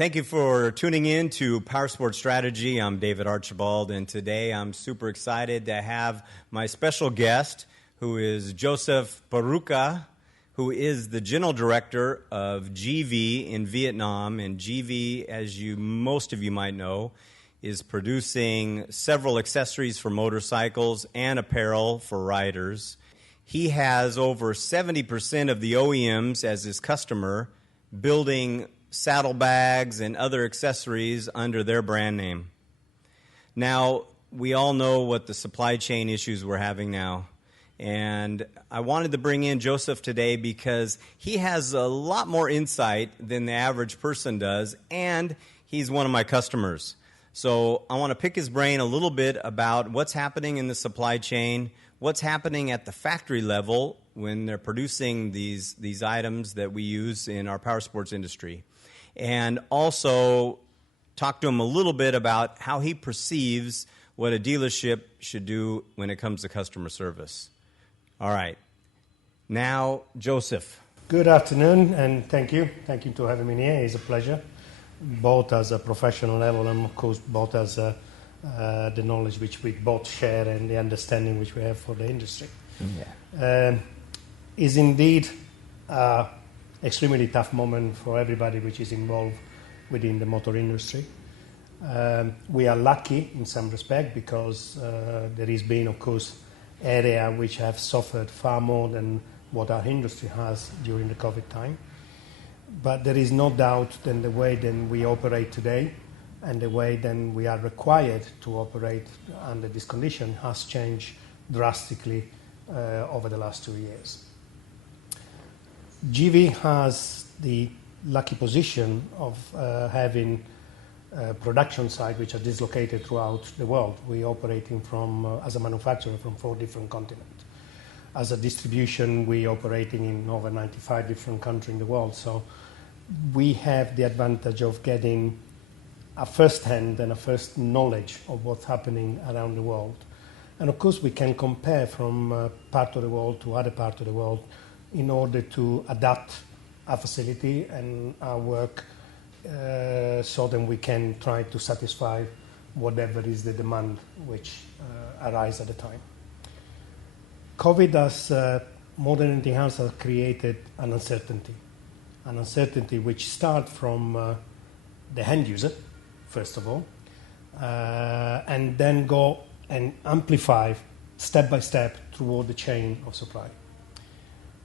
Thank you for tuning in to Power Sports Strategy. I'm David Archibald, and today I'm super excited to have my special guest, who is Joseph Perucca, who is the General Director of GV in Vietnam. And GV, as most of you might know, is producing several accessories for motorcycles and apparel for riders. He has over 70% of the OEMs as his customer, building saddlebags and other accessories under their brand name. Now, we all know what the supply chain issues we're having now. And I wanted to bring in Joseph today because he has a lot more insight than the average person does, and he's one of my customers. So I want to pick his brain a little bit about what's happening in the supply chain, what's happening at the factory level when they're producing these items that we use in our power sports industry. And also talk to him a little bit about how he perceives what a dealership should do when it comes to customer service. All right. Now, Joseph. Good afternoon, and thank you. Thank you for having me here. It's a pleasure, both as a professional level and, of course, both as the knowledge which we both share and the understanding which we have for the industry. Yeah. Is indeed extremely tough moment for everybody which is involved within the motor industry. We are lucky in some respect because there has been, of course, area which have suffered far more than what our industry has during the COVID time. But there is no doubt that the way that we operate today and the way that we are required to operate under this condition has changed drastically over the last 2 years. GV has the lucky position of having a production site which are dislocated throughout the world. We're operating from, as a manufacturer, from 4 different continents. As a distribution, we're operating in over 95 different countries in the world. So we have the advantage of getting a first-hand and a first knowledge of what's happening around the world. And of course, we can compare from part of the world to other part of the world in order to adapt our facility and our work so that we can try to satisfy whatever is the demand which arises at the time. COVID has, more than anything else, has created an uncertainty which starts from the end user, first of all, and then go and amplify step by step toward the chain of supply.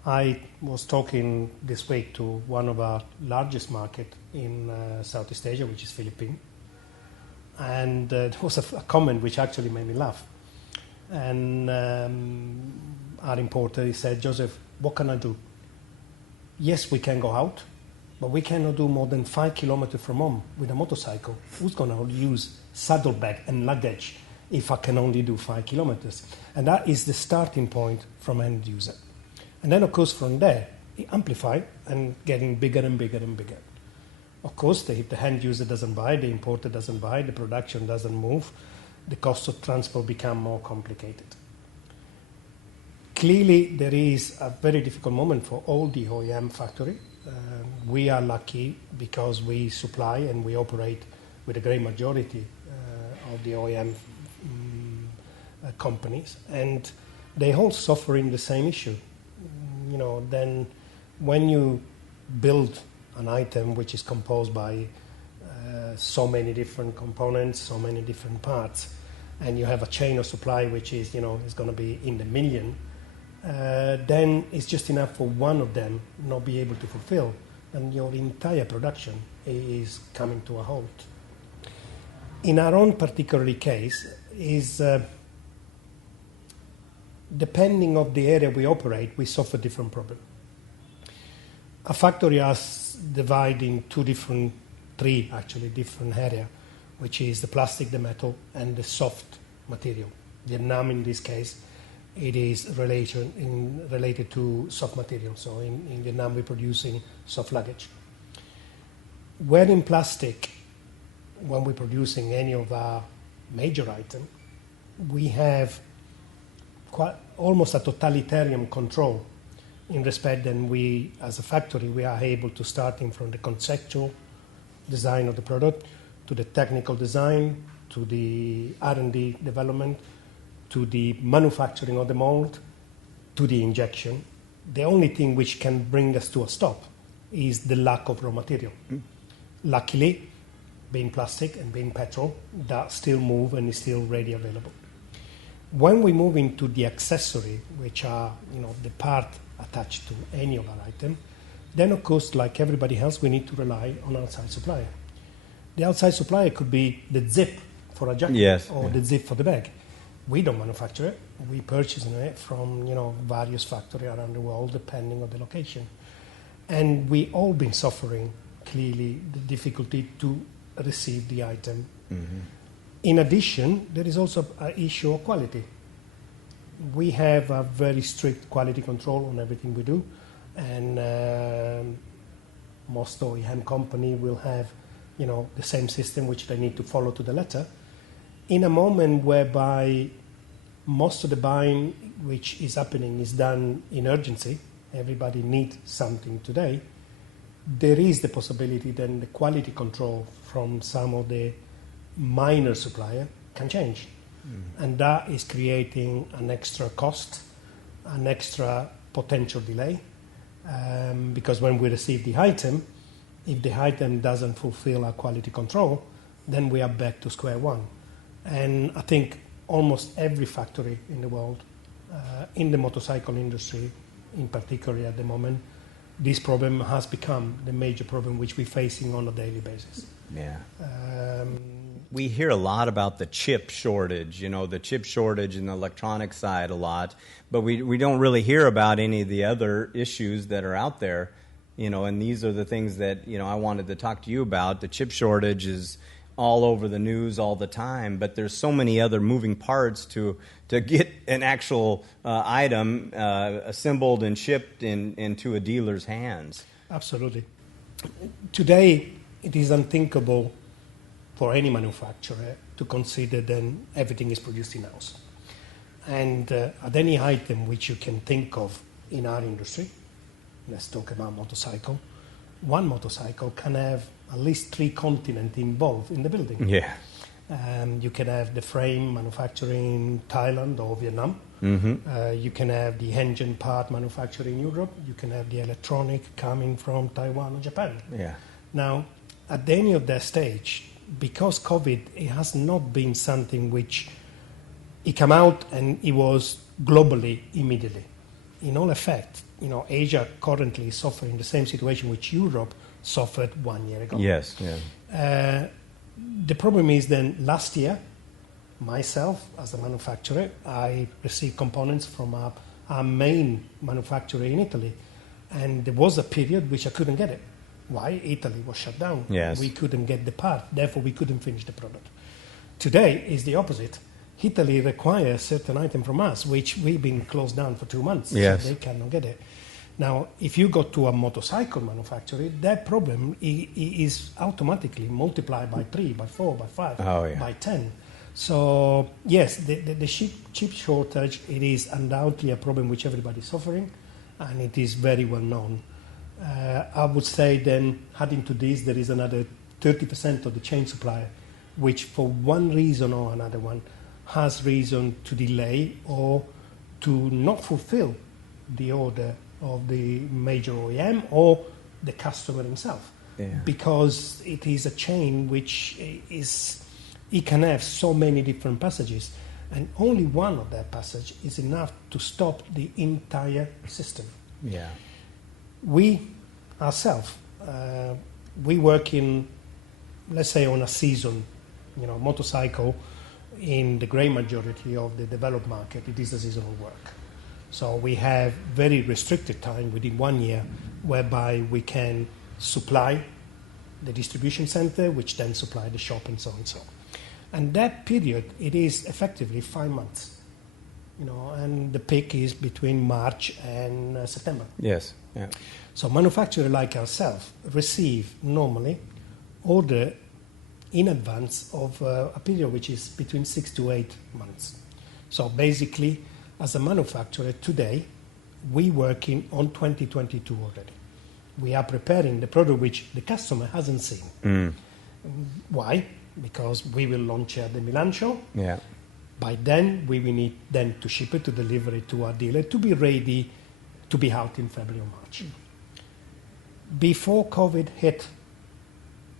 I was talking this week to one of our largest markets in Southeast Asia, which is Philippines, and there was a comment which actually made me laugh. And our importer said, "Joseph, what can I do? Yes, we can go out, but we cannot do more than 5 kilometers from home with a motorcycle. Who's going to use saddlebag and luggage if I can only do 5 kilometers?" And that is the starting point from end user. And then, of course, from there, it amplifies and getting bigger and bigger and bigger. Of course, if the end user doesn't buy, the importer doesn't buy, the production doesn't move, the cost of transport become more complicated. Clearly, there is a very difficult moment for all the OEM factory. We are lucky because we supply and we operate with a great majority of the OEM companies, and they all suffering the same issue. You know, then when you build an item which is composed by so many different components, so many different parts, and you have a chain of supply which is, you know, is going to be in the million, then it's just enough for one of them not be able to fulfill, and your entire production is coming to a halt. In our own particular case, is depending on the area we operate, we suffer different problems. A factory has divided in three different areas, which is the plastic, the metal, and the soft material. Vietnam, in this case, it is related to soft material. So in Vietnam, we're producing soft luggage. Where in plastic, when we're producing any of our major items, we have almost a totalitarian control in respect that we, as a factory, we are able to starting from the conceptual design of the product, to the technical design, to the R&D development, to the manufacturing of the mold, to the injection. The only thing which can bring us to a stop is the lack of raw material. Luckily, being plastic and being petrol, that still move and is still ready available. When we move into the accessory, which are the part attached to any of our item, then of course, like everybody else, we need to rely on outside supplier. The outside supplier could be the zip for a jacket or the zip for the bag. We don't manufacture it. We purchase it from various factories around the world, depending on the location. And we all been suffering clearly the difficulty to receive the item. Mm-hmm. In addition, there is also an issue of quality. We have a very strict quality control on everything we do, and most OEM company will have, the same system which they need to follow to the letter. In a moment whereby most of the buying which is happening is done in urgency, everybody needs something today, there is the possibility then the quality control from some of the minor supplier can change. And that is creating an extra cost, an extra potential delay, because when we receive the item, if the item doesn't fulfill our quality control, then we are back to square one. And I think almost every factory in the world, in the motorcycle industry in particular at the moment, this problem has become the major problem which we're facing on a daily basis. Yeah. We hear a lot about the chip shortage, the chip shortage in the electronic side a lot, but we don't really hear about any of the other issues that are out there, and these are the things that, I wanted to talk to you about. The chip shortage is all over the news all the time, but there's so many other moving parts to get an actual item assembled and shipped into a dealer's hands. Absolutely. Today, it is unthinkable for any manufacturer to consider then everything is produced in-house. And at any item which you can think of in our industry, let's talk about motorcycle, one motorcycle can have at least 3 continents involved in the building. Yeah. You can have the frame manufacturing in Thailand or Vietnam. Mm-hmm. You can have the engine part manufactured in Europe. You can have the electronic coming from Taiwan or Japan. Yeah. Now, at any of that stage, because COVID, it has not been something which it came out and it was globally immediately. In all effect, Asia currently is suffering the same situation which Europe suffered 1 year ago. Yes, yeah. The problem is then last year, myself as a manufacturer, I received components from our main manufacturer in Italy, and there was a period which I couldn't get it. Why? Italy was shut down. Yes. We couldn't get the part, therefore we couldn't finish the product. Today is the opposite. Italy requires certain item from us, which we've been closed down for 2 months, yes. So they cannot get it. Now, if you go to a motorcycle manufacturer, that problem is automatically multiplied by 3, by 4, by 5, by 10. So, yes, the chip shortage, it is undoubtedly a problem which everybody is suffering, and it is very well known. I would say then, adding to this, there is another 30% of the chain supplier, which for one reason or another one, has reason to delay or to not fulfill the order of the major OEM or the customer himself. Yeah. Because it is a chain which it can have so many different passages, and only one of that passage is enough to stop the entire system. Yeah. We ourselves, we work in, let's say, on a season, motorcycle. In the great majority of the developed market, it is a seasonal work. So we have very restricted time within 1 year whereby we can supply the distribution center, which then supply the shop and so on and so on. And that period, it is effectively 5 months, and the peak is between March and September. Yes, yeah. So manufacturers like ourselves receive normally order in advance of a period which is between 6 to 8 months. So basically, as a manufacturer today, we working on 2022 already. we are preparing the product which the customer hasn't seen. Why? Because we will launch at the Milan show. Yeah. By then, we will need then to ship it, to deliver it to our dealer, to be ready to be out in February or March. Before COVID hit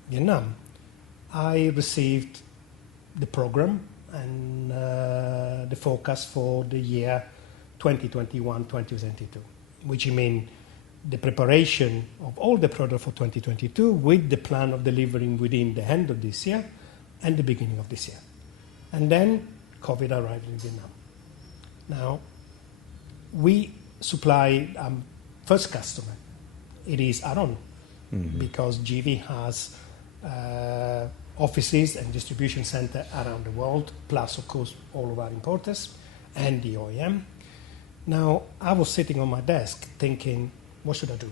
Vietnam, I received the program and the forecast for the year 2021-2022, which means the preparation of all the product for 2022 with the plan of delivering within the end of this year and the beginning of this year. And then COVID arrived in Vietnam. Now, we supply first customer. It is Aron, because GV has offices and distribution center around the world, plus, of course, all of our importers and the OEM. Now, I was sitting on my desk thinking, what should I do?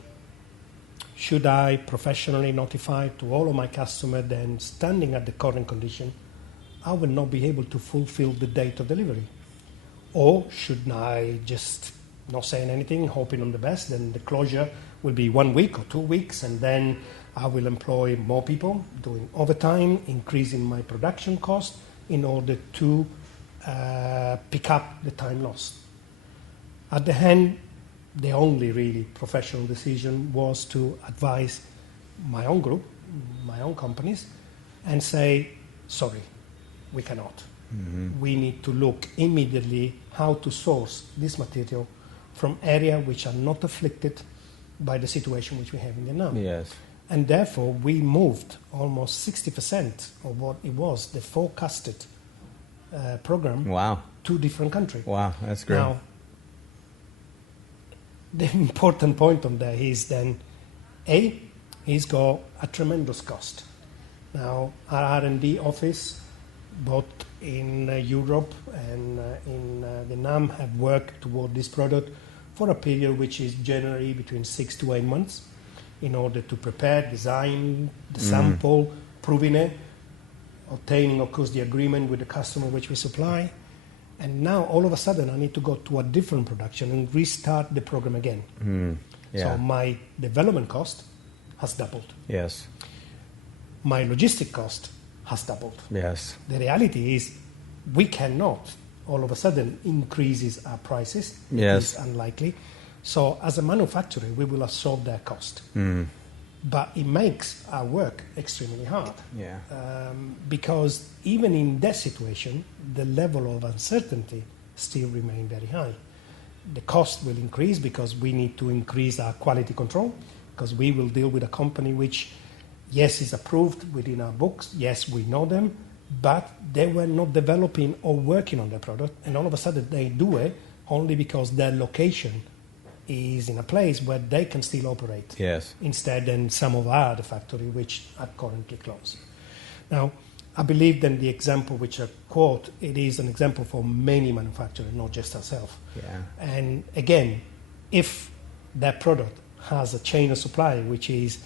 Should I professionally notify to all of my customers then standing at the current condition, I will not be able to fulfill the date of delivery? Or should I just not saying anything, hoping on the best, then the closure will be 1 week or 2 weeks, and then I will employ more people doing overtime, increasing my production cost in order to pick up the time lost. At the end, the only really professional decision was to advise my own group, my own companies, and say, sorry, we cannot. We need to look immediately how to source this material from areas which are not afflicted by the situation which we have in Vietnam. Yes. And therefore, we moved almost 60% of what it was, the forecasted program, to different countries. Wow, that's great. Now, the important point on that is then, it's got a tremendous cost. Now, our R&D office, both in Europe and in Vietnam, have worked toward this product for a period which is generally between 6 to 8 months in order to prepare, design the sample, proving it, obtaining, of course, the agreement with the customer which we supply. And now, all of a sudden, I need to go to a different production and restart the program again. So my development cost has doubled. Yes. My logistic cost has doubled. Yes. The reality is we cannot all of a sudden increases our prices. Yes. It is unlikely. So as a manufacturer, we will absorb that cost. But it makes our work extremely hard. Yeah. Because even in that situation, the level of uncertainty still remains very high. The cost will increase because we need to increase our quality control, because we will deal with a company which, yes, is approved within our books. Yes, we know them, but they were not developing or working on their product. And all of a sudden they do it only because their location is in a place where they can still operate. Yes. Instead than some of our other factories which are currently closed. Now, I believe then the example which I quote, it is an example for many manufacturers, not just ourselves. Yeah. And again, if that product has a chain of supply which is,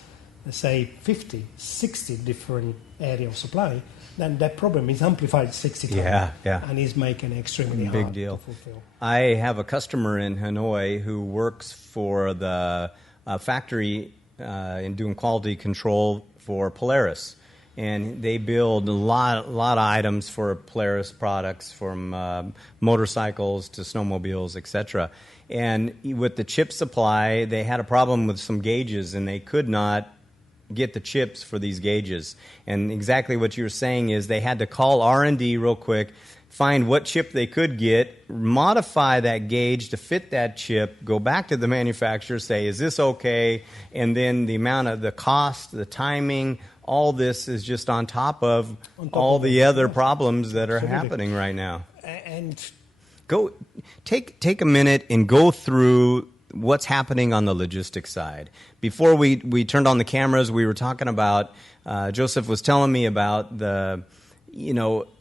let's say, 50, 60 different areas of supply, then that problem is amplified 60 times. And is making it extremely hard to fulfill. I have a customer in Hanoi who works for the factory in doing quality control for Polaris. And they build a lot of items for Polaris products, from motorcycles to snowmobiles, etc. And with the chip supply, they had a problem with some gauges, and they could not get the chips for these gauges. And exactly what you're saying is they had to call R&D real quick, find what chip they could get, modify that gauge to fit that chip, go back to the manufacturer, say, is this okay? And then the amount of the cost, the timing, all this is just on top of all the other problems that are happening right now. And go take a minute and go through what's happening on the logistics side. Before we turned on the cameras, we were talking about, Joseph was telling me about the,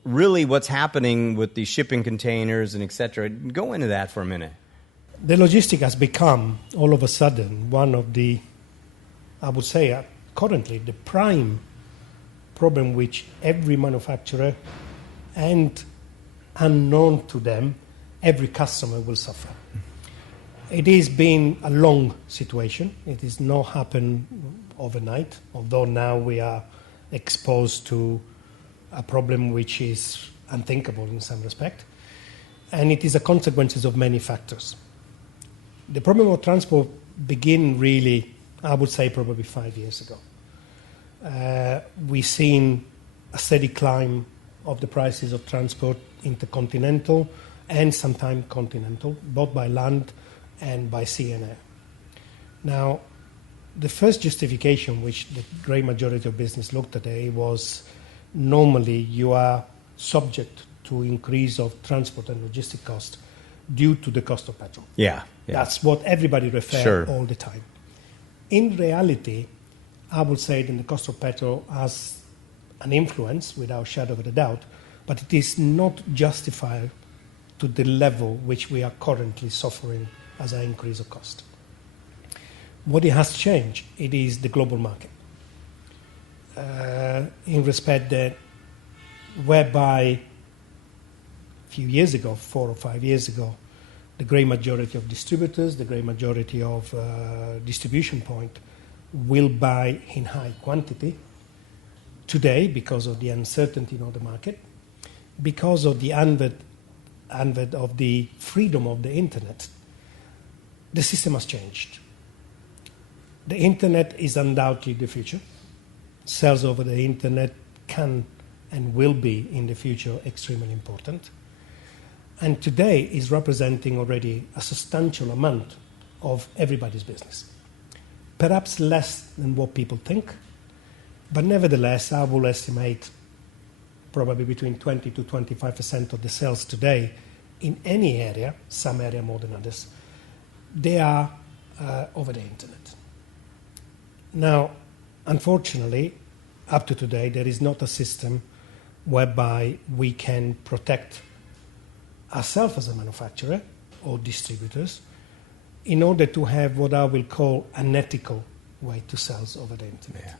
really what's happening with the shipping containers and et cetera. Go into that for a minute. The logistics has become, all of a sudden, one of the, I would say, currently the prime problem which every manufacturer, and unknown to them, every customer will suffer. It has been a long situation. It has not happened overnight, although now we are exposed to a problem which is unthinkable in some respect. And it is a consequence of many factors. The problem of transport began really, I would say, probably 5 years ago. We've seen a steady climb of the prices of transport intercontinental and sometimes continental, both by land and by sea and air. Now, the first justification which the great majority of business looked at was normally you are subject to increase of transport and logistic cost due to the cost of petrol. Yeah. That's what everybody refers all the time. In reality, I would say that the cost of petrol has an influence, without shadow of a doubt, but it is not justified to the level which we are currently suffering as an increase of cost. What it has changed, it is the global market. In respect that whereby a few years ago, 4 or 5 years ago, the great majority of distributors, the great majority of distribution point will buy in high quantity. Today, because of the uncertainty of the market, because of the advent of the freedom of the internet, the system has changed. The internet is undoubtedly the future. Sales over the internet can and will be in the future extremely important. And today is representing already a substantial amount of everybody's business. Perhaps less than what people think, but nevertheless, I will estimate probably between 20 to 25% of the sales today in any area, some area more than others, they are over the internet. Now, unfortunately, up to today, there is not a system whereby we can protect ourselves as a manufacturer or distributors in order to have what I will call an ethical way to sell over the internet. Yeah.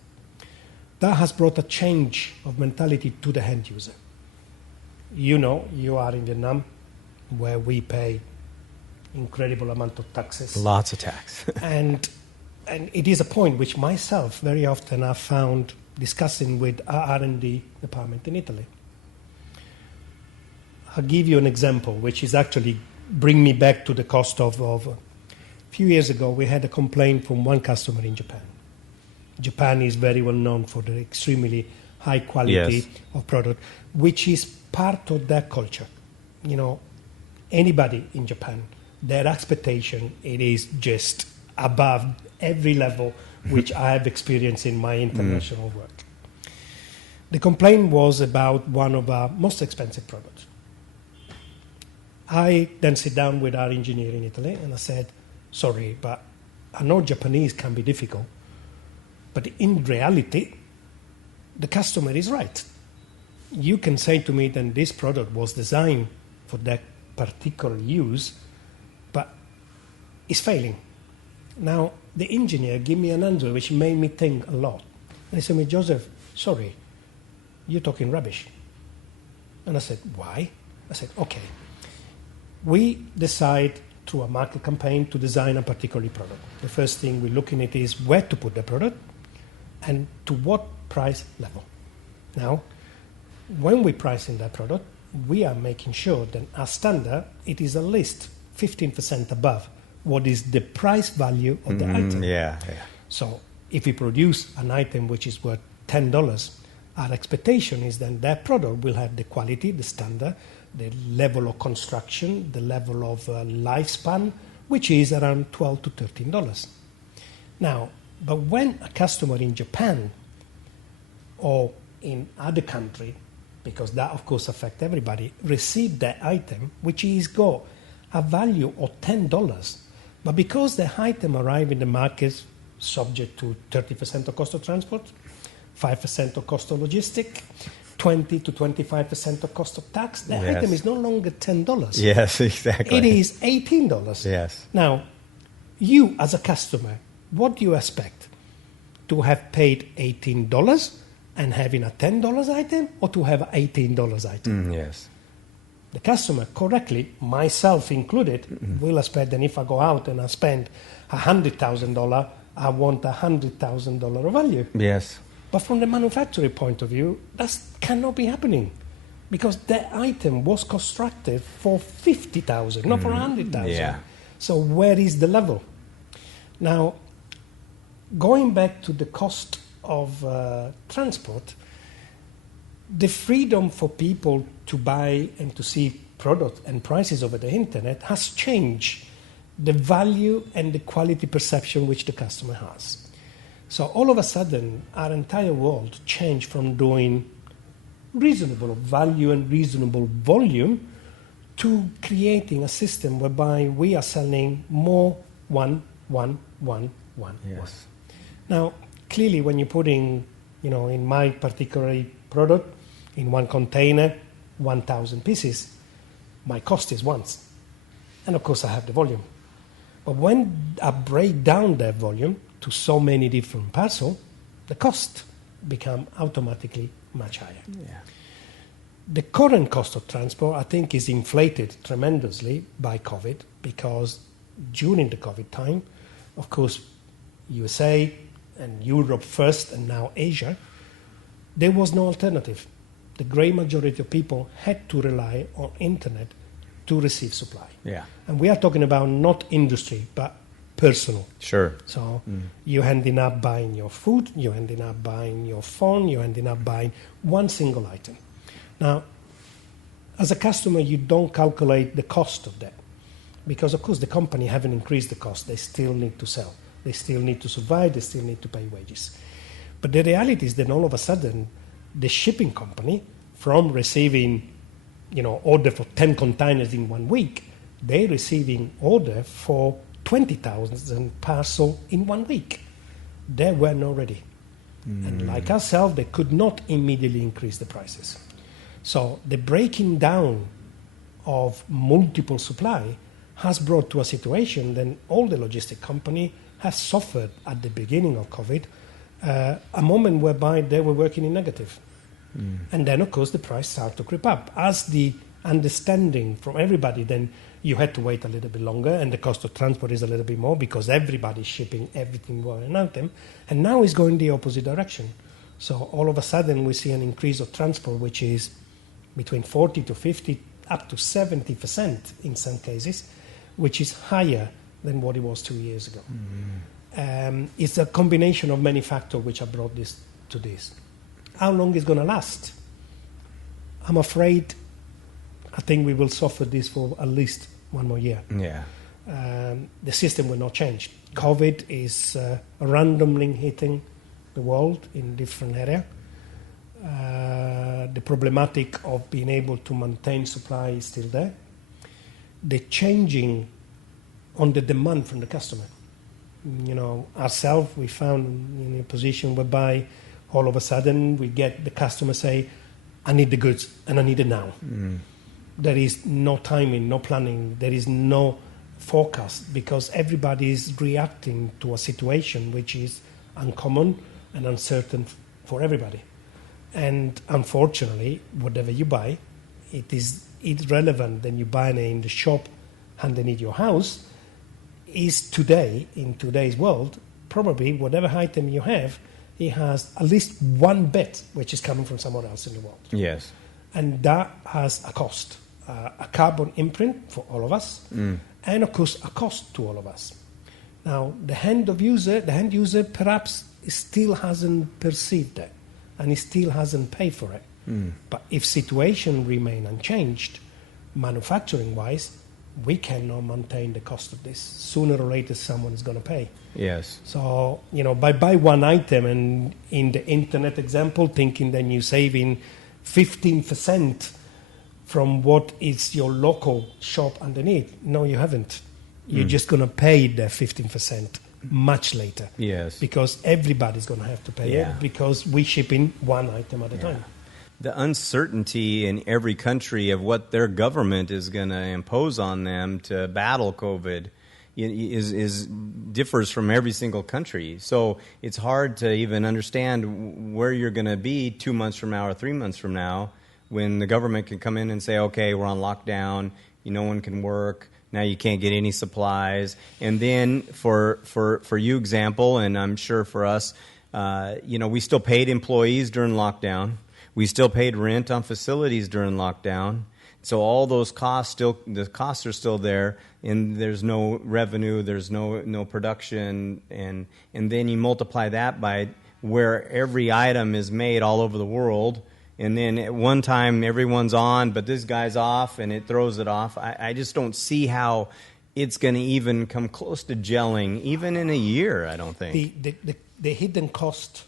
That has brought a change of mentality to the end user. You know, you are in Vietnam, where we pay incredible amount of taxes. Lots of tax. and it is a point which myself very often I've found discussing with our R&D department in Italy. I'll give you an example, which is actually bring me back to the cost of a few years ago, we had a complaint from one customer in Japan. Japan is very well known for the extremely high quality of product, which is part of their culture. You know, anybody in Japan, their expectation, it is just above every level which I have experienced in my international work. The complaint was about one of our most expensive products. I then sit down with our engineer in Italy and I said, sorry, but I know Japanese can be difficult, but in reality, the customer is right. You can say to me that this product was designed for that particular use, but it's failing. Now, the engineer gave me an answer which made me think a lot. And he said to me, Joseph, sorry, you're talking rubbish. And I said, why? I said, okay. We decide through a market campaign to design a particular product. The first thing we're looking at is where to put the product and to what price level. Now, when we're pricing that product, we are making sure that our standard, it is at least 15% above what is the price value of the item. Yeah. So if we produce an item which is worth $10, our expectation is that that product will have the quality, the standard, the level of construction, the level of lifespan, which is around $12 to $13. Now, but when a customer in Japan or in other country, because that of course affects everybody, receive that item, which is got a value of $10, but because the item arrive in the market subject to 30% of cost of transport, 5% of cost of logistic, 20 to 25% of cost of tax, the item is no longer $10. Yes, exactly. It is $18. Yes. Now, you as a customer, what do you expect? To have paid $18 and having a $10 item, or to have an $18 item? Yes. the customer correctly, myself included, will expect that if I go out and I spend $100,000, I want $100,000 of value. Yes. But from the manufacturing point of view, that cannot be happening because that item was constructed for 50,000, not for 100,000. Yeah. So where is the level? Now, going back to the cost of transport, the freedom for people to buy and to see products and prices over the internet has changed the value and the quality perception which the customer has. So all of a sudden, our entire world changed from doing reasonable value and reasonable volume to creating a system whereby we are selling more one. Yes. Now, clearly, when you're putting, in my particular product, in one container, 1,000 pieces, my cost is once. And of course, I have the volume. But when I break down that volume to so many different parcels, the cost become automatically much higher. Yeah. The current cost of transport, I think, is inflated tremendously by COVID because during the COVID time, of course, USA and Europe first and now Asia, there was no alternative. The great majority of people had to rely on internet to receive supply. Yeah. And we are talking about not industry, but personal. Sure. So you ending up buying your food, you ending up buying your phone, you ending up buying one single item. Now, as a customer, you don't calculate the cost of that because, of course, the company haven't increased the cost. They still need to sell. They still need to survive. They still need to pay wages. But the reality is that all of a sudden, the shipping company, from receiving, order for 10 containers in 1 week, they're receiving order for 20,000 parcels in 1 week. They were not ready. And like ourselves, they could not immediately increase the prices. So the breaking down of multiple supply has brought to a situation that all the logistic company has suffered at the beginning of COVID, a moment whereby they were working in negative. And then, of course, the price started to creep up. As the understanding from everybody, then you had to wait a little bit longer, and the cost of transport is a little bit more because everybody's shipping everything one item. And now it's going the opposite direction. So all of a sudden, we see an increase of transport, which is between 40 to 50, up to 70% in some cases, which is higher than what it was 2 years ago. It's a combination of many factors which have brought this to this. How long is going to last? I'm afraid, I think we will suffer this for at least 1 more year. Yeah. The system will not change. COVID is randomly hitting the world in different areas. The problematic of being able to maintain supply is still there. The changing on the demand from the customer. Ourselves, we found in a position whereby all of a sudden we get the customer say, I need the goods and I need it now. There is no timing, no planning, there is no forecast because everybody is reacting to a situation which is uncommon and uncertain for everybody. And unfortunately, whatever you buy, it's irrelevant than you buy it in the shop underneath your house, is today, in today's world, probably whatever item you have, it has at least one bit which is coming from somewhere else in the world. Yes. And that has a cost, a carbon imprint for all of us, and of course a cost to all of us. Now, the end user perhaps still hasn't perceived that, and he still hasn't paid for it. But if situation remain unchanged, manufacturing-wise, we cannot maintain the cost of this. Sooner or later, someone is going to pay. Yes. So, buy one item, and in the internet example, thinking that you're saving 15% from what is your local shop underneath. No, you haven't. You're just going to pay the 15% much later. Yes. Because everybody's going to have to pay it because we're shipping one item at a time. The uncertainty in every country of what their government is going to impose on them to battle COVID differs from every single country. So it's hard to even understand where you're going to be 2 months from now or 3 months from now when the government can come in and say, okay, we're on lockdown, no one can work, now you can't get any supplies. And then for you example, and I'm sure for us, we still paid employees during lockdown. We still paid rent on facilities during lockdown. So all those costs the costs are still there, and there's no revenue, there's no production, and then you multiply that by where every item is made all over the world, and then at one time everyone's on, but this guy's off, and it throws it off. I just don't see how it's going to even come close to gelling, even in a year, I don't think. The hidden cost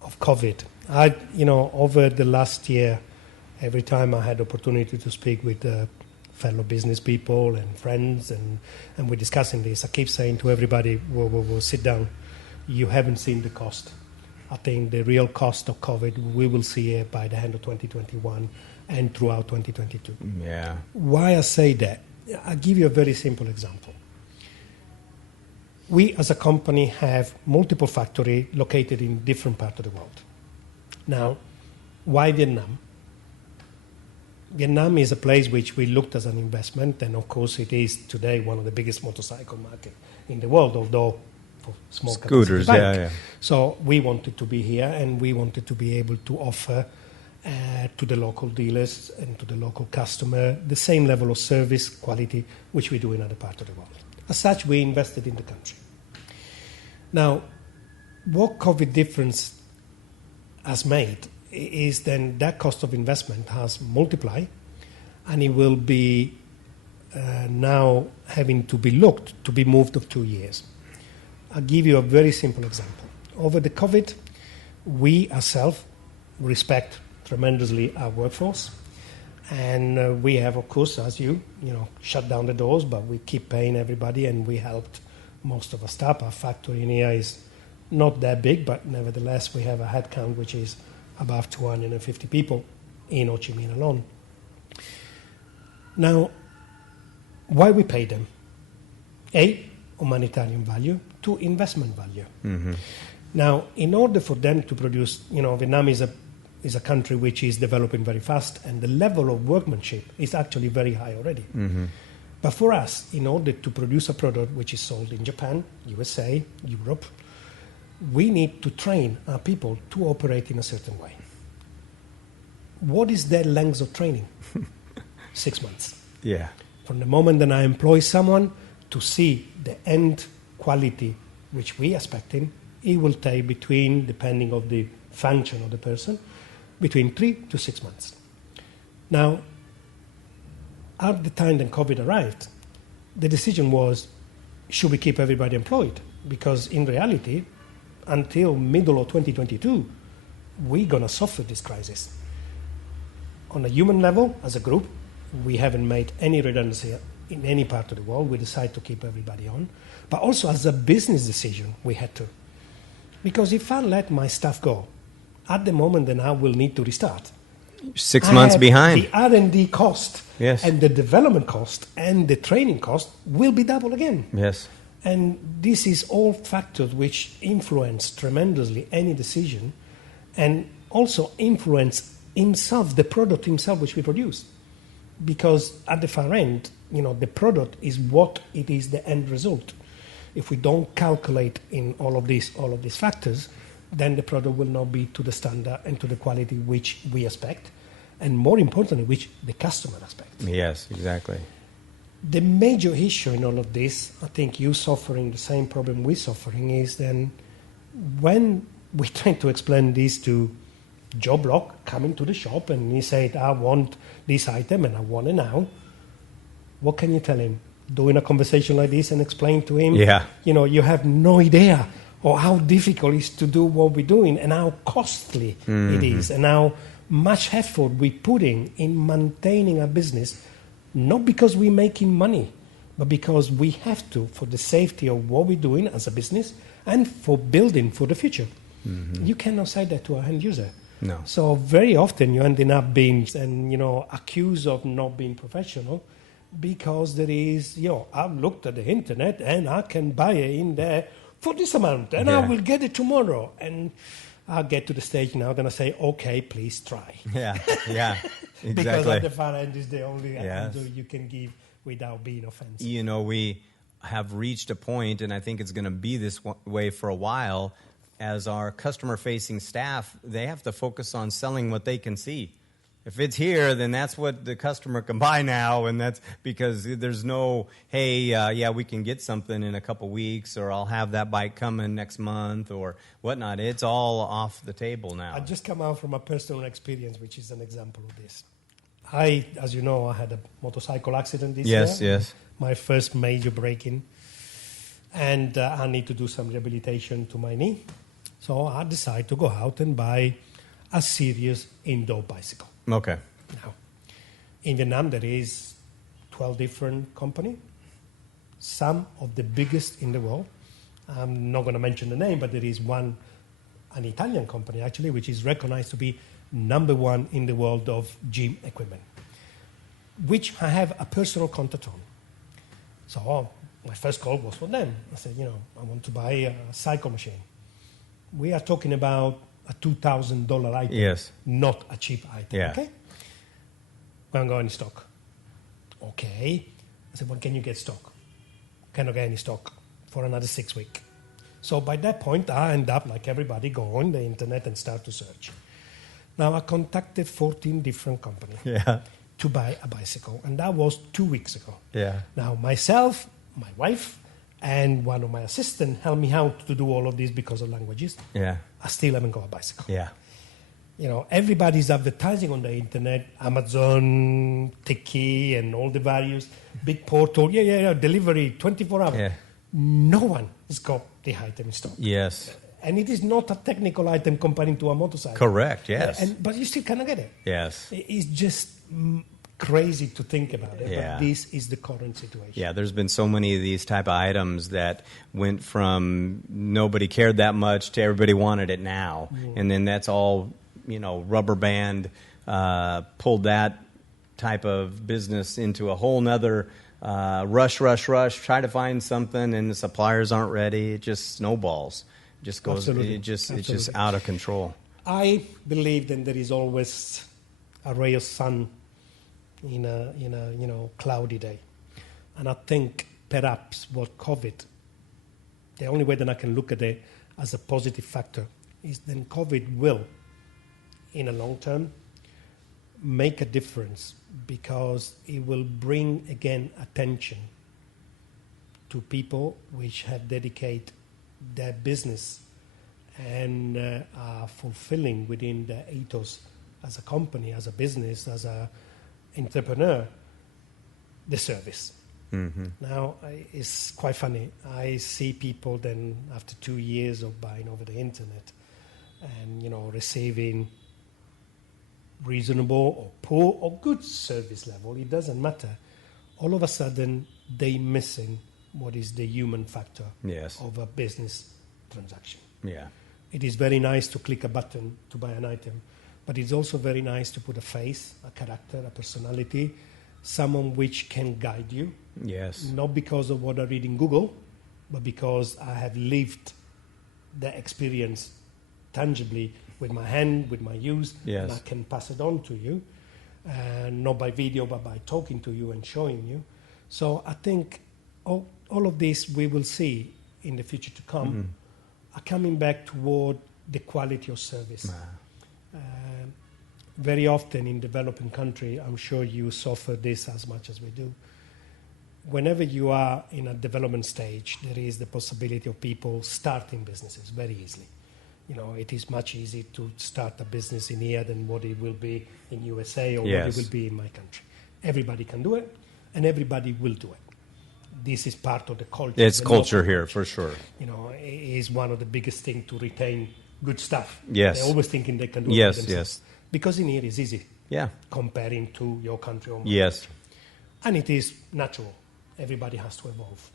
of COVID, over the last year, every time I had opportunity to speak with fellow business people and friends, and we're discussing this, I keep saying to everybody, we'll sit down. You haven't seen the cost. I think the real cost of COVID, we will see it by the end of 2021 and throughout 2022. Yeah. Why I say that? I'll give you a very simple example. We as a company have multiple factories located in different parts of the world. Now, why Vietnam? Vietnam is a place which we looked as an investment, and of course it is today one of the biggest motorcycle markets in the world, although for small scooters, yeah. So we wanted to be here, and we wanted to be able to offer to the local dealers and to the local customer the same level of service quality which we do in other parts of the world. As such, we invested in the country. Now, what COVID difference has made is then that cost of investment has multiplied, and it will be now having to be looked to be moved of 2 years. I'll give you a very simple example. Over the COVID, we ourselves respect tremendously our workforce, and we have, of course, as shut down the doors, but we keep paying everybody, and we helped most of our staff. Our factory in here is not that big, but nevertheless, we have a headcount which is above 250 people in Ho Chi Minh alone. Now, why we pay them? A, humanitarian value. 2, investment value. Mm-hmm. Now, in order for them to produce, Vietnam is a country which is developing very fast, and the level of workmanship is actually very high already. Mm-hmm. But for us, in order to produce a product which is sold in Japan, USA, Europe, we need to train our people to operate in a certain way. What is their length of training? 6 months. Yeah. From the moment that I employ someone to see the end quality which we are expecting, it will take between, depending on the function of the person, between 3 to 6 months. Now, at the time that COVID arrived, the decision was, should we keep everybody employed? Because in reality, until middle of 2022, we're going to suffer this crisis. On a human level, as a group, we haven't made any redundancy in any part of the world. We decided to keep everybody on. But also as a business decision, we had to. Because if I let my staff go, at the moment then I will need to restart. 6 months behind. The R&D cost, yes, and the development cost and the training cost will be double again. Yes. And this is all factors which influence tremendously any decision, and also influence himself, the product himself which we produce. Because at the far end, the product is what it is, the end result. If we don't calculate in all of these factors, then the product will not be to the standard and to the quality which we expect, and more importantly, which the customer expects. Yes, exactly. The major issue in all of this, I think you suffering the same problem we're suffering, is then when we try to explain this to Joe Block coming to the shop and he said, I want this item and I want it now, what can you tell him? Doing a conversation like this and explain to him, you have no idea of how difficult it is to do what we're doing and how costly it is and how much effort we're putting in maintaining our business, not because we're making money, but because we have to, for the safety of what we're doing as a business and for building for the future. Mm-hmm. You cannot say that to a end user. No. So very often you ending up being accused of not being professional, because there is, I've looked at the internet and I can buy it in there for this amount and I will get it tomorrow. And I'll get to the stage now, then I say, okay, please try. Yeah, yeah, exactly. Because at the far end is the only Yes. answer you can give without being offensive. You know, we have reached a point, and I think it's going to be this way for a while, as our customer-facing staff, they have to focus on selling what they can see. If it's here, then that's what the customer can buy now, and that's because there's no, hey, yeah, we can get something in a couple weeks, or I'll have that bike coming next month, or whatnot. It's all off the table now. I just come out from a personal experience, which is an example of this. As you know, I had a motorcycle accident this year. Yes. My first major break-in. And I need to do some rehabilitation to my knee. So I decided to go out and buy a serious indoor bicycle. Okay. Now, in Vietnam, there is 12 different companies, some of the biggest in the world. I'm not going to mention the name, but there is one, an Italian company actually, which is recognized to be number one in the world of gym equipment, which I have a personal contact on. So my first call was for them. I said, I want to buy a cycle machine. We are talking about a $2,000 item, Yes. not a cheap item. Yeah. Okay? We haven't got any stock. Okay. I said, well, can you get stock? Cannot get any stock for another 6 weeks. So by that point, I end up, like everybody, go on the internet and start to search. Now, I contacted 14 different companies to buy a bicycle, and that was 2 weeks ago. Yeah. Now, myself, my wife, and one of my assistants helped me out to do all of this because of languages. Yeah. I still haven't got a bicycle. Yeah. Everybody's advertising on the internet, Amazon, Tiki, and all the various big portal. Yeah, delivery, 24 hours. Yeah. No one has got the item in stock. Yes. And it is not a technical item comparing to a motorcycle. Correct, yes. But you still cannot get it. Yes. It's just crazy to think about it, Yeah. but this is the current situation. Yeah, there's been so many of these type of items that went from nobody cared that much to everybody wanted it now. And then that's all, rubber band pulled that type of business into a whole nother rush, try to find something, and the suppliers aren't ready. It just snowballs. It just goes, Absolutely. It's just Absolutely. out of control. I believe that there is always a ray of sun in a cloudy day. And I think perhaps what COVID, the only way that I can look at it as a positive factor is then COVID will, in a long term, make a difference because it will bring again attention to people which have dedicated their business and are fulfilling within their ethos as a company, as a business, as an entrepreneur, the service. Mm-hmm. Now, it's quite funny. I see people then, after 2 years of buying over the internet and, receiving reasonable or poor or good service level, it doesn't matter. All of a sudden, they missing what is the human factor Yes. of a business transaction. Yeah. It is very nice to click a button to buy an item, but it's also very nice to put a face, a character, a personality, someone which can guide you. Yes. Not because of what I read in Google, but because I have lived the experience tangibly with my hand, with my use, Yes. and I can pass it on to you, not by video, but by talking to you and showing you. So I think all of this we will see in the future to come are coming back toward the quality of service. Very often in developing country, I'm sure you suffer this as much as we do. Whenever you are in a development stage, there is the possibility of people starting businesses very easily. It is much easier to start a business in here than what it will be in USA or Yes. what it will be in my country. Everybody can do it, and everybody will do it. This is part of the culture. It's the culture local here, culture. for sure. It is one of the biggest things to retain good stuff. Yes. They're always thinking they can do it Yes, themselves. yes. Because in here it's easy Yeah. comparing to your country or mine. Yes. And it is natural. Everybody has to evolve.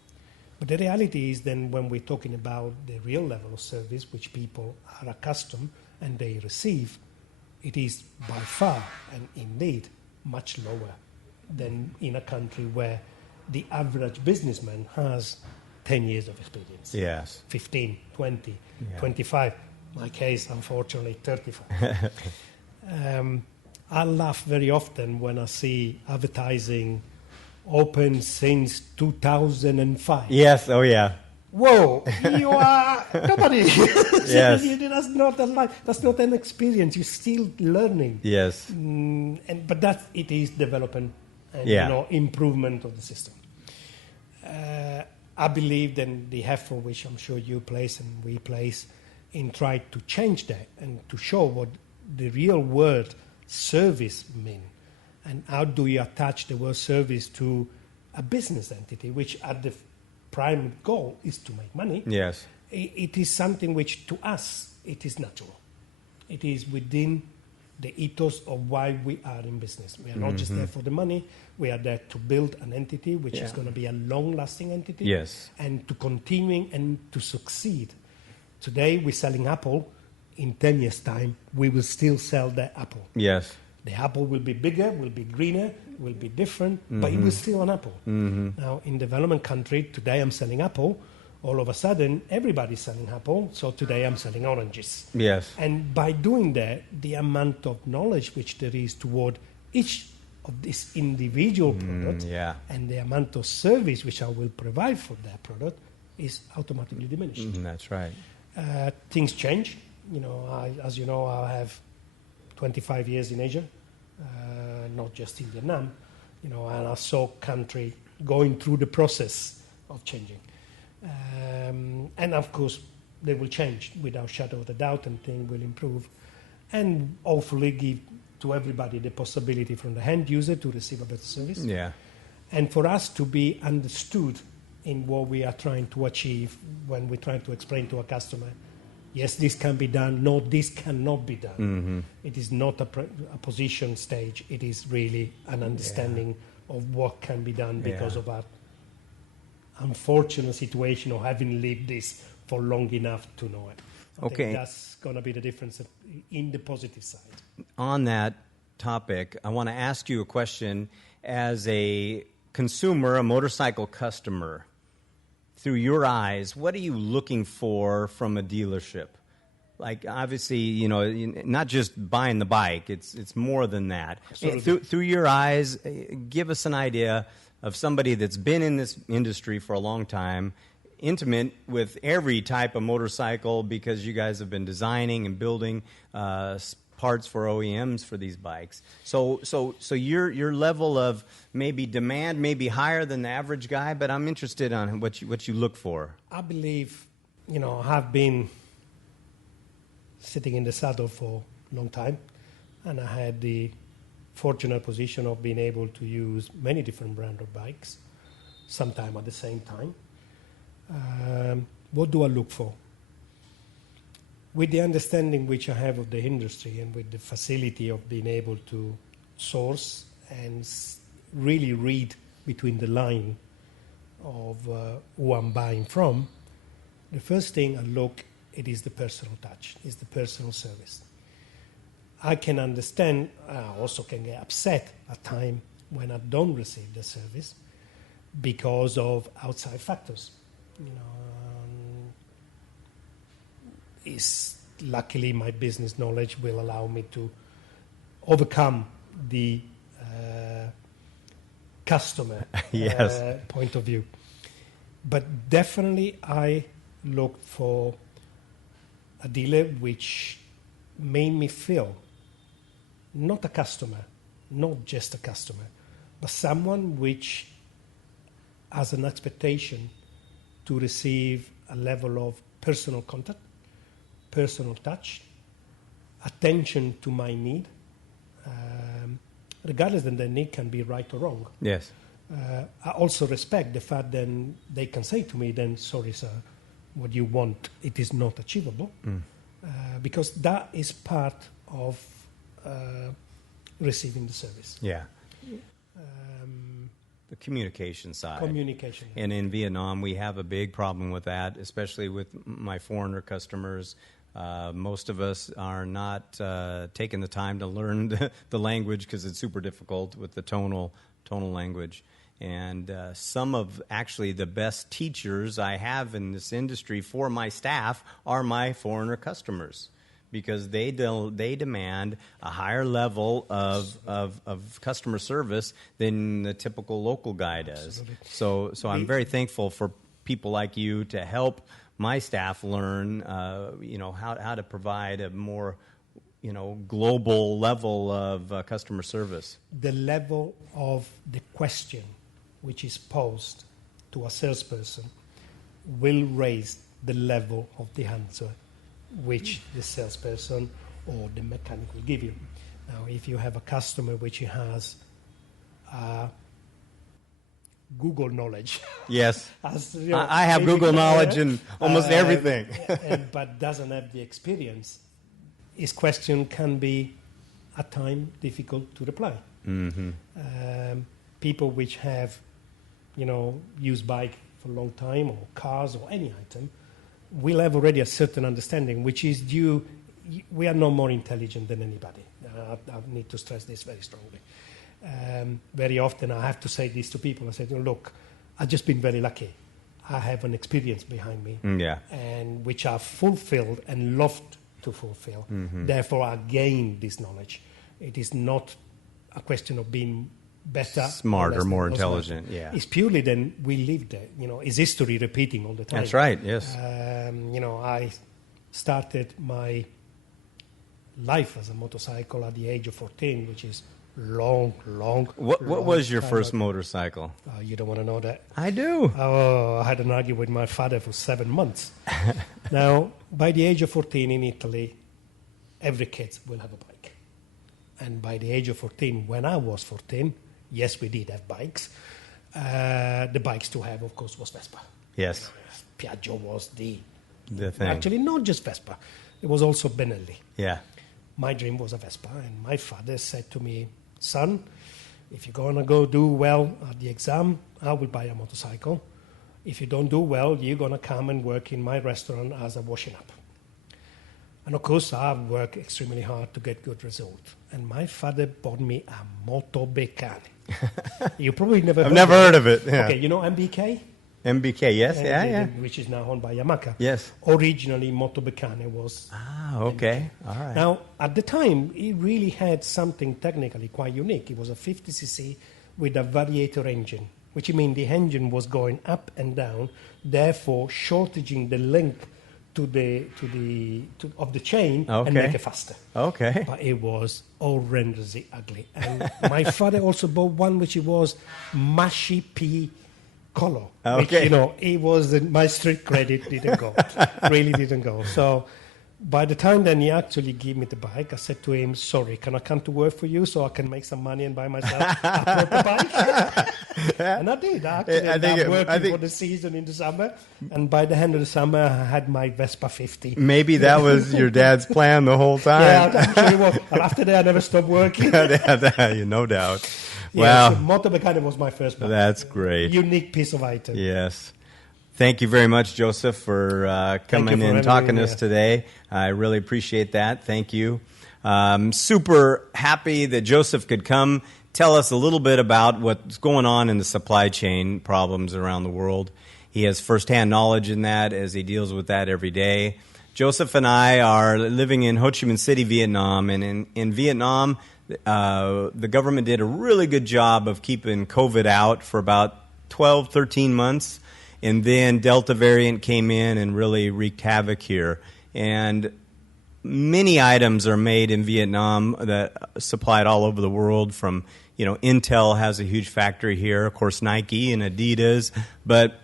But the reality is then when we're talking about the real level of service which people are accustomed and they receive, it is by far and indeed much lower than in a country where the average businessman has 10 years of experience. Yes. 15, 20, Yeah. 25. My case, unfortunately, 35. I laugh very often when I see advertising open since 2005. Yes, oh yeah. Whoa, you are nobody. Yes. That's not an experience. You're still learning. Yes. But that it is development and Yeah. improvement of the system. I believe then the effort which I'm sure you place and we place in trying to change that and to show what the real word service mean and how do you attach the word service to a business entity, which at the prime goal is to make money. Yes. It is something which to us it is natural. It is within the ethos of why we are in business. We are not just there for the money. We are there to build an entity which is going to be a long-lasting entity. Yes. And to continuing and to succeed. Today we're selling Apple. In 10 years' time, we will still sell that Apple. Yes. The apple will be bigger, will be greener, will be different, but it was still an apple. Now, in development country, today I'm selling apple. All of a sudden, everybody's selling apple, so today I'm selling oranges. Yes. And by doing that, the amount of knowledge which there is toward each of this individual product and the amount of service which I will provide for that product is automatically diminished. That's right. Things change. As you know, I have 25 years in Asia, not just in Vietnam, and I saw country going through the process of changing. And of course, they will change without shadow of a doubt, and things will improve, and hopefully give to everybody the possibility from the end user to receive a better service. Yeah. And for us to be understood in what we are trying to achieve when we're trying to explain to a customer, yes, this can be done. No, this cannot be done. It is not a position stage. It is really an understanding of what can be done because of our unfortunate situation of having lived this for long enough to know it. I think that's going to be the difference in the positive side. On that topic, I want to ask you a question. As a consumer, a motorcycle customer, through your eyes, what are you looking for from a dealership? Like, obviously, not just buying the bike. It's more than that. Through your eyes, give us an idea of somebody that's been in this industry for a long time, intimate with every type of motorcycle because you guys have been designing and building parts for OEMs for these bikes. So your level of maybe demand may be higher than the average guy, but I'm interested on what you look for. I believe, I have been sitting in the saddle for a long time, and I had the fortunate position of being able to use many different brands of bikes, sometime at the same time. What do I look for? With the understanding which I have of the industry and with the facility of being able to source and really read between the line of who I'm buying from, the first thing I look, it is the personal touch, is the personal service. I can understand, I also can get upset at times when I don't receive the service because of outside factors. Luckily my business knowledge will allow me to overcome the customer point of view. But definitely I look for a dealer which made me feel not a customer, not just a customer, but someone which has an expectation to receive a level of personal contact, personal touch, attention to my need, regardless that the need can be right or wrong. Yes. I also respect the fact that they can say to me, then, sorry, sir, what you want, it is not achievable, because that is part of receiving the service. Yeah. The communication side. Communication. And in Vietnam, we have a big problem with that, especially with my foreigner customers. Most of us are not taking the time to learn the language because it's super difficult with the tonal language. And some of actually the best teachers I have in this industry for my staff are my foreigner customers, because they demand a higher level of customer service than the typical local guy does. So I'm very thankful for people like you to help my staff learn, how to provide a more, global level of customer service. The level of the question which is posed to a salesperson will raise the level of the answer which the salesperson or the mechanic will give you. Now, if you have a customer which has Google knowledge. Yes. I have Google knowledge in almost everything. But doesn't have the experience, his question can be, at times, difficult to reply. Mm-hmm. People which have, used bike for a long time, or cars, or any item, will have already a certain understanding, which is due. We are no more intelligent than anybody. I need to stress this very strongly. Very often I have to say this to people. I say, look, I've just been very lucky. I have an experience behind me, and which I've fulfilled and loved to fulfill. Mm-hmm. Therefore, I gained this knowledge. It is not a question of being better, smarter, more intelligent. Yeah, it's purely then we lived it. It's history repeating all the time. That's right. Yes. I started my life as a motorcycle at the age of 14, which is long. What was your first motorcycle? You don't want to know that. I do. I had an argument with my father for 7 months. Now, by the age of 14 in Italy, every kid will have a bike. And by the age of 14, when I was 14, yes, we did have bikes. The bikes to have, of course, was Vespa. Yes. Piaggio was the thing. Actually, not just Vespa. It was also Benelli. Yeah. My dream was a Vespa, and my father said to me, son, if you're going to go do well at the exam, I will buy a motorcycle. If you don't do well, you're going to come and work in my restaurant as a washing up. And of course, I've worked extremely hard to get good results. And my father bought me a Motobeccane. You probably never I've never heard of it. Yeah. Okay, you know MBK? MBK, yes, yeah. Which is now owned by Yamaha. Yes. Originally, Motobeccane was... okay. MBK. All right. Now, at the time, it really had something technically quite unique. It was a 50cc with a variator engine, which means the engine was going up and down, therefore shortaging the length of the chain and make it faster. Okay. But it was horrendously ugly. And my father also bought one which was Mashi P color. Okay. Which, it was my street credit didn't go. Really didn't go. So by the time then he actually gave me the bike, I said to him, sorry, can I come to work for you so I can make some money and buy myself a proper bike? And I did. I worked for the season in the summer. And by the end of the summer, I had my Vespa 50. Maybe that was your dad's plan the whole time. Yeah, I'm sure it was. And after that, I never stopped working. No doubt. Yeah, wow. So Motobeccane was my first bike. That's great. Unique piece of item. Yes. Thank you very much, Joseph, for coming and talking to us today. I really appreciate that. Thank you. Super happy that Joseph could come tell us a little bit about what's going on in the supply chain problems around the world. He has firsthand knowledge in that as he deals with that every day. Joseph and I are living in Ho Chi Minh City, Vietnam, and in Vietnam, the government did a really good job of keeping COVID out for about 12, 13 months. And then Delta variant came in and really wreaked havoc here. And many items are made in Vietnam that are supplied all over the world from, Intel has a huge factory here. Of course, Nike and Adidas. But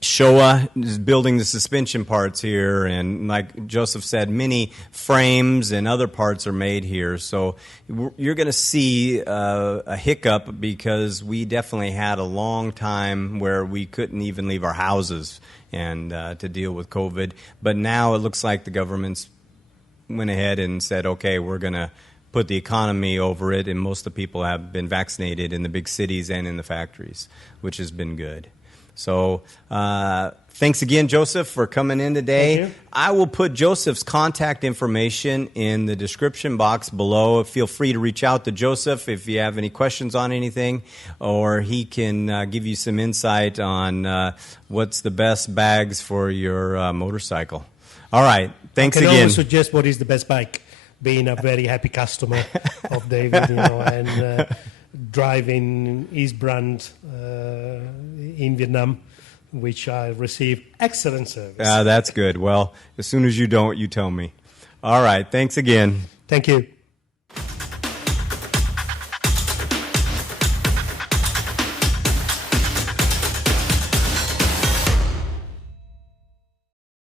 Showa is building the suspension parts here. And like Joseph said, many frames and other parts are made here. So you're going to see a hiccup because we definitely had a long time where we couldn't even leave our houses and to deal with COVID. But now it looks like the government's went ahead and said, okay, we're going to put the economy over it, and most of the people have been vaccinated in the big cities and in the factories, which has been good. So thanks again, Joseph, for coming in today. Thank you. I will put Joseph's contact information in the description box below. Feel free to reach out to Joseph if you have any questions on anything, or he can give you some insight on what's the best bags for your motorcycle. All right. Thanks again. I again. always suggest what is the best bike, being a very happy customer of David, and driving his brand in Vietnam, which I received excellent service. That's good. Well, as soon as you don't, you tell me. All right. Thanks again. Thank you.